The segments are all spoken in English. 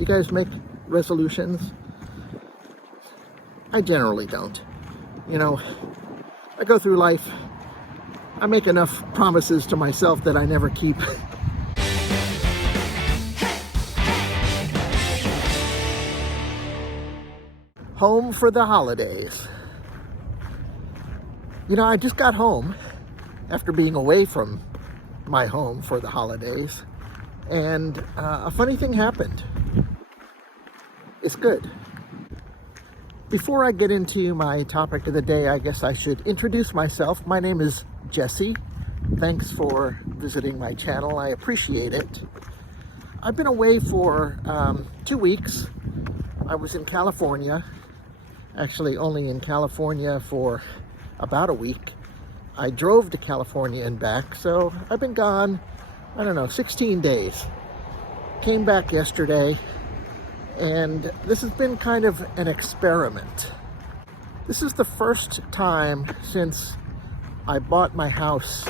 you guys make resolutions? I generally don't. You know, I go through life, I make enough promises to myself that I never keep. Home for the holidays. You know, I just got home after being away from my home for the holidays, and a funny thing happened. It's good. Before I get into my topic of the day, I guess I should introduce myself. My name is Jesse. Thanks for visiting my channel. I appreciate it. I've been away for 2 weeks. I was in California. Actually, only in California for about a week. I drove to California and back, so I've been gone, I don't know, 16 days. Came back yesterday, and this has been kind of an experiment. This is the first time since I bought my house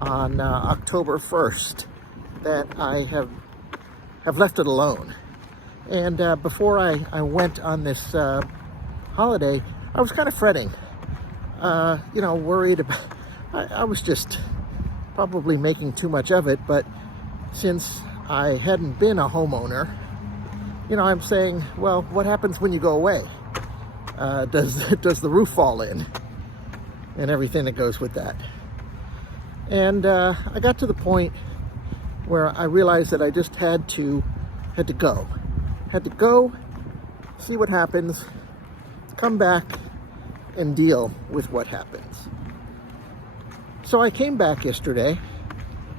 on October 1st that I have left it alone. And before I went on this holiday, I was kind of fretting. You know, worried about, I was just probably making too much of it, but since I hadn't been a homeowner, you know, I'm saying, well, what happens when you go away? Does the roof fall in? And everything that goes with that. And I got to the point where I realized that I just had to go. Had to go, see what happens, come back, and deal with what happens. So I came back yesterday,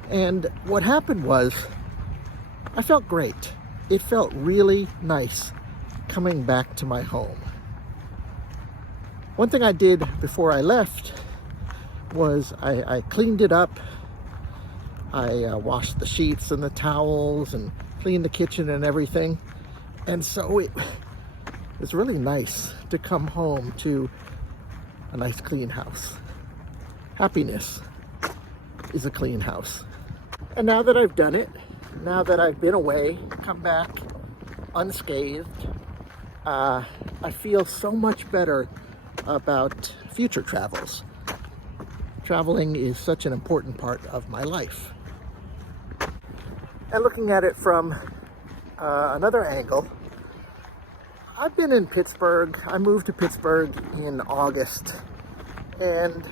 and what happened was I felt great. It felt really nice coming back to my home. One thing I did before I left was I cleaned it up. I washed the sheets and the towels and cleaned the kitchen and everything. And so it was really nice to come home to a nice clean house. Happiness is a clean house. And now that I've done it, now that I've been away, come back unscathed, I feel so much better about future travels. Traveling is such an important part of my life. And looking at it from another angle, I've been in Pittsburgh. I moved to Pittsburgh in August, and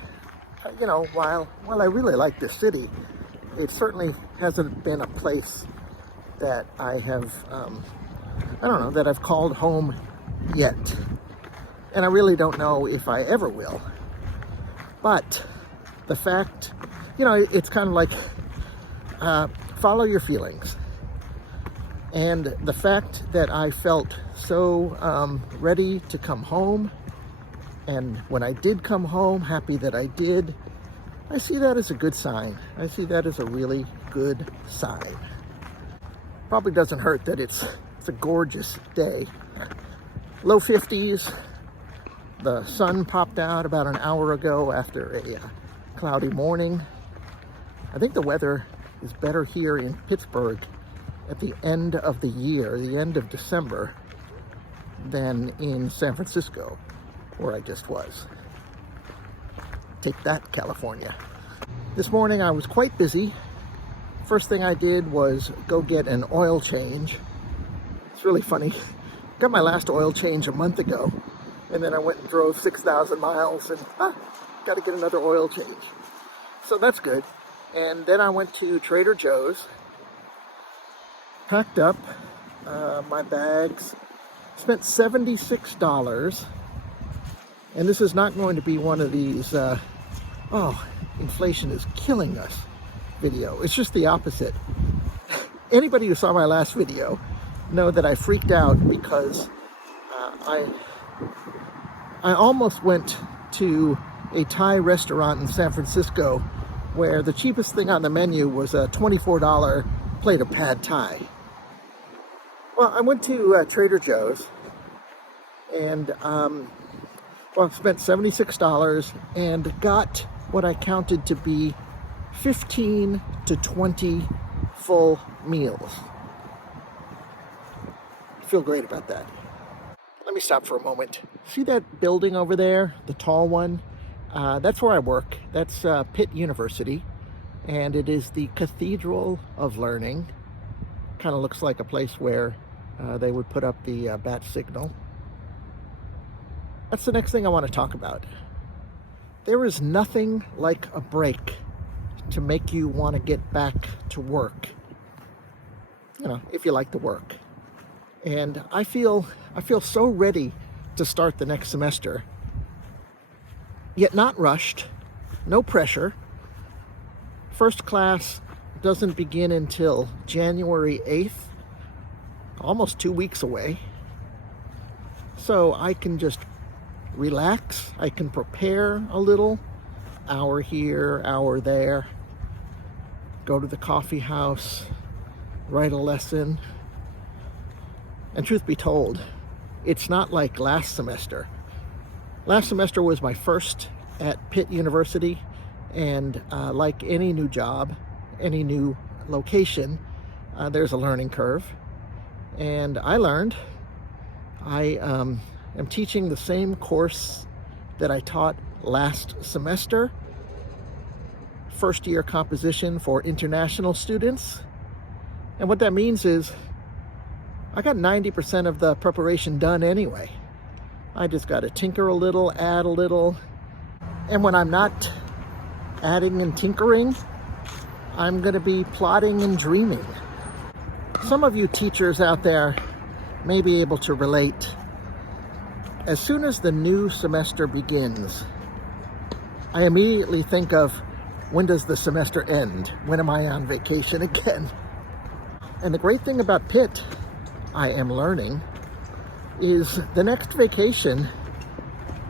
you know, while I really like this city, it certainly hasn't been a place that I have, I don't know, that I've called home yet. And I really don't know if I ever will. But the fact, you know, it's kind of like follow your feelings. And the fact that I felt so ready to come home, and when I did come home, happy that I did, I see that as a good sign. I see that as a really good sign. Probably doesn't hurt that it's a gorgeous day. Low 50s. The sun popped out about an hour ago after a cloudy morning. I think the weather is better here in Pittsburgh at the end of the year, the end of December, than in San Francisco, where I just was. Take that, California. This morning I was quite busy. First thing I did was go get an oil change. It's really funny. Got my last oil change a month ago, and then I went and drove 6,000 miles and got to get another oil change. So that's good. And then I went to Trader Joe's, packed up my bags, spent $76. And this is not going to be one of these, oh, inflation is killing us video. It's just the opposite. Anybody who saw my last video know that I freaked out because I almost went to a Thai restaurant in San Francisco where the cheapest thing on the menu was a $24 plate of pad Thai. Well, I went to Trader Joe's and spent $76 and got what I counted to be 15 to 20 full meals. feel great about that. Let me stop for a moment. See that building over there, the tall one? That's where I work. That's Pitt University, and it is the Cathedral of Learning. Kind of looks like a place where they would put up the bat signal. That's the next thing I want to talk about. There is nothing like a break to make you want to get back to work, you know, if you like the work. And I feel so ready to start the next semester, yet not rushed, no pressure. First class doesn't begin until January 8th, almost 2 weeks away. So I can just relax, I can prepare a little, hour here, hour there, go to the coffee house, write a lesson. And truth be told, it's not like last semester. Last semester was my first at Pitt University, and like any new job, any new location, there's a learning curve. And I learned. I am teaching the same course that I taught last semester, first year composition for international students. And what that means is I got 90% of the preparation done anyway. I just got to tinker a little, add a little. And when I'm not adding and tinkering, I'm going to be plotting and dreaming. Some of you teachers out there may be able to relate. As soon as the new semester begins, I immediately think of, when does the semester end? When am I on vacation again? And the great thing about Pitt, I am learning, is the next vacation,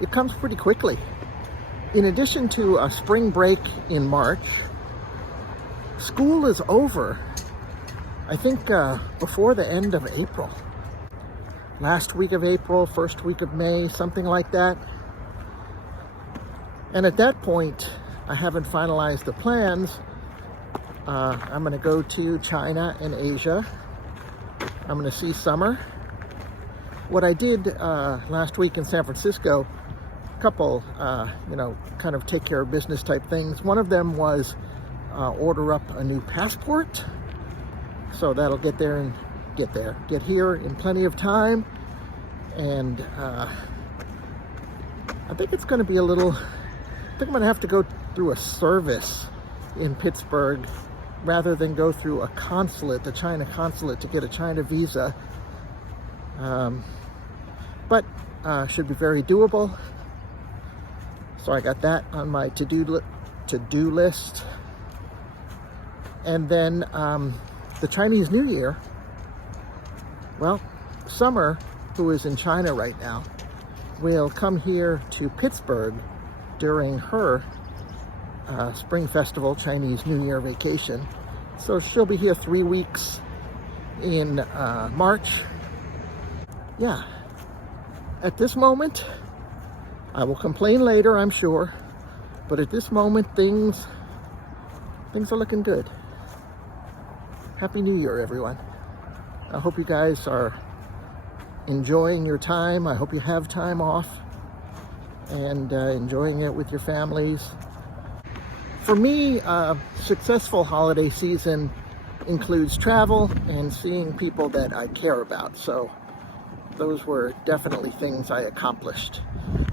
it comes pretty quickly. In addition to a spring break in March, school is over, I think before the end of April. Last week of April, first week of May, something like that. And at that point, I haven't finalized the plans. I'm going to go to China and Asia. I'm going to see summer. What I did last week in San Francisco, a couple, kind of take care of business type things. One of them was order up a new passport. So that'll get here in plenty of time. And I think it's going to be I think I'm going to have to go through a service in Pittsburgh rather than go through a consulate, the China consulate, to get a China visa. But should be very doable. So I got that on my to-do list. And then the Chinese New Year, well, Summer, who is in China right now, will come here to Pittsburgh during her Spring Festival Chinese New Year vacation. So she'll be here 3 weeks in March. Yeah. At this moment, I will complain later, I'm sure, but at this moment, things are looking good. Happy New Year, everyone. I hope you guys are enjoying your time. I hope you have time off and enjoying it with your families. For me, successful holiday season includes travel and seeing people that I care about. So those were definitely things I accomplished.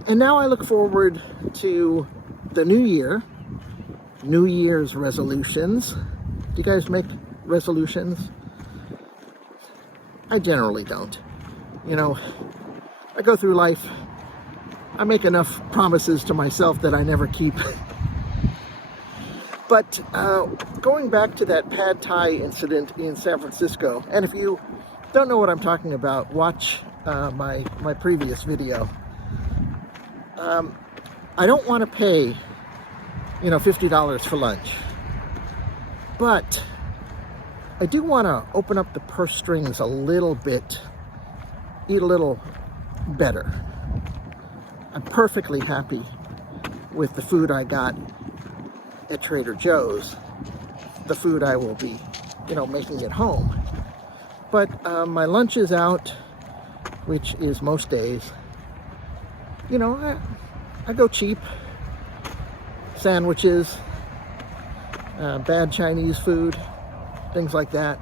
And now I look forward to the new year, New Year's resolutions. Do you guys make resolutions? I generally don't. You know, I go through life, I make enough promises to myself that I never keep. But going back to that pad thai incident in San Francisco, and if you don't know what I'm talking about, watch my previous video. I don't want to pay, $50 for lunch, but I do want to open up the purse strings a little bit, eat a little better. I'm perfectly happy with the food I got at Trader Joe's, the food I will be, making at home. But my lunch is out, which is most days. You know, I go cheap. Sandwiches, bad Chinese food, things like that.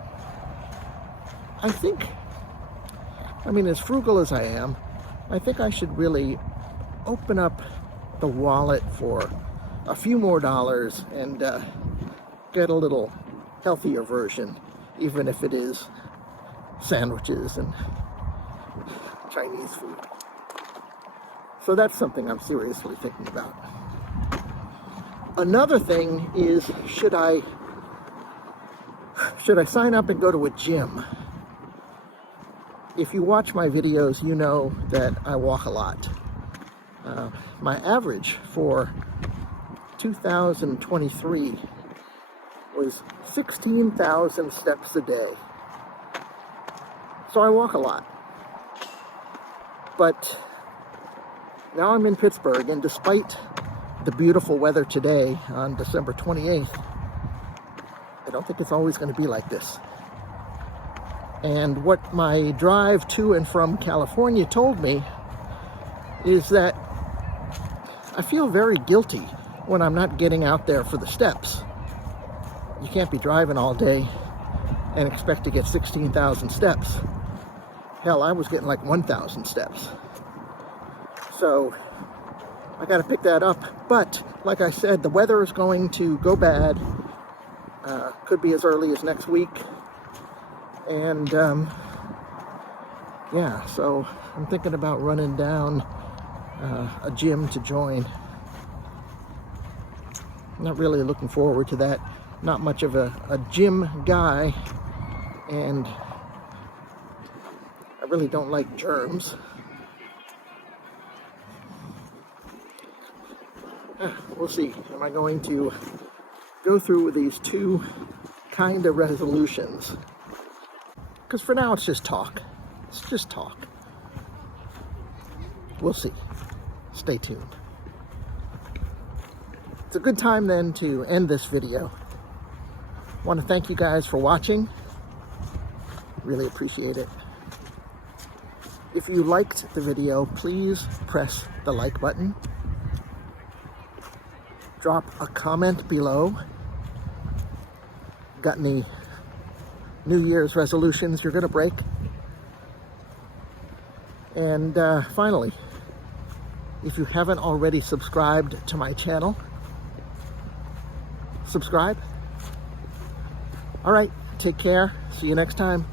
I mean, as frugal as I am, I think I should really open up the wallet for a few more dollars and get a little healthier version, even if it is sandwiches and Chinese food. So that's something I'm seriously thinking about. Another thing is, should I sign up and go to a gym? If you watch my videos, you know that I walk a lot. My average for 2023 was 16,000 steps a day. So I walk a lot. But now I'm in Pittsburgh, and despite the beautiful weather today on December 28th, I don't think it's always going to be like this. And what my drive to and from California told me is that I feel very guilty when I'm not getting out there for the steps. You can't be driving all day and expect to get 16,000 steps. Hell, I was getting like 1,000 steps. So I got to pick that up. But like I said, the weather is going to go bad. Could be as early as next week. And yeah, so I'm thinking about running down a gym to join. Not really looking forward to that. Not much of a gym guy, and I really don't like germs. We'll see. Am I going to go through with these two kind of resolutions? Because for now it's just talk. It's just talk. We'll see. Stay tuned. It's a good time then to end this video. I want to thank you guys for watching. Really appreciate it. If you liked the video, please press the like button. Drop a comment below. Got any New Year's resolutions you're going to break? And finally, if you haven't already subscribed to my channel, subscribe. All right, take care. See you next time.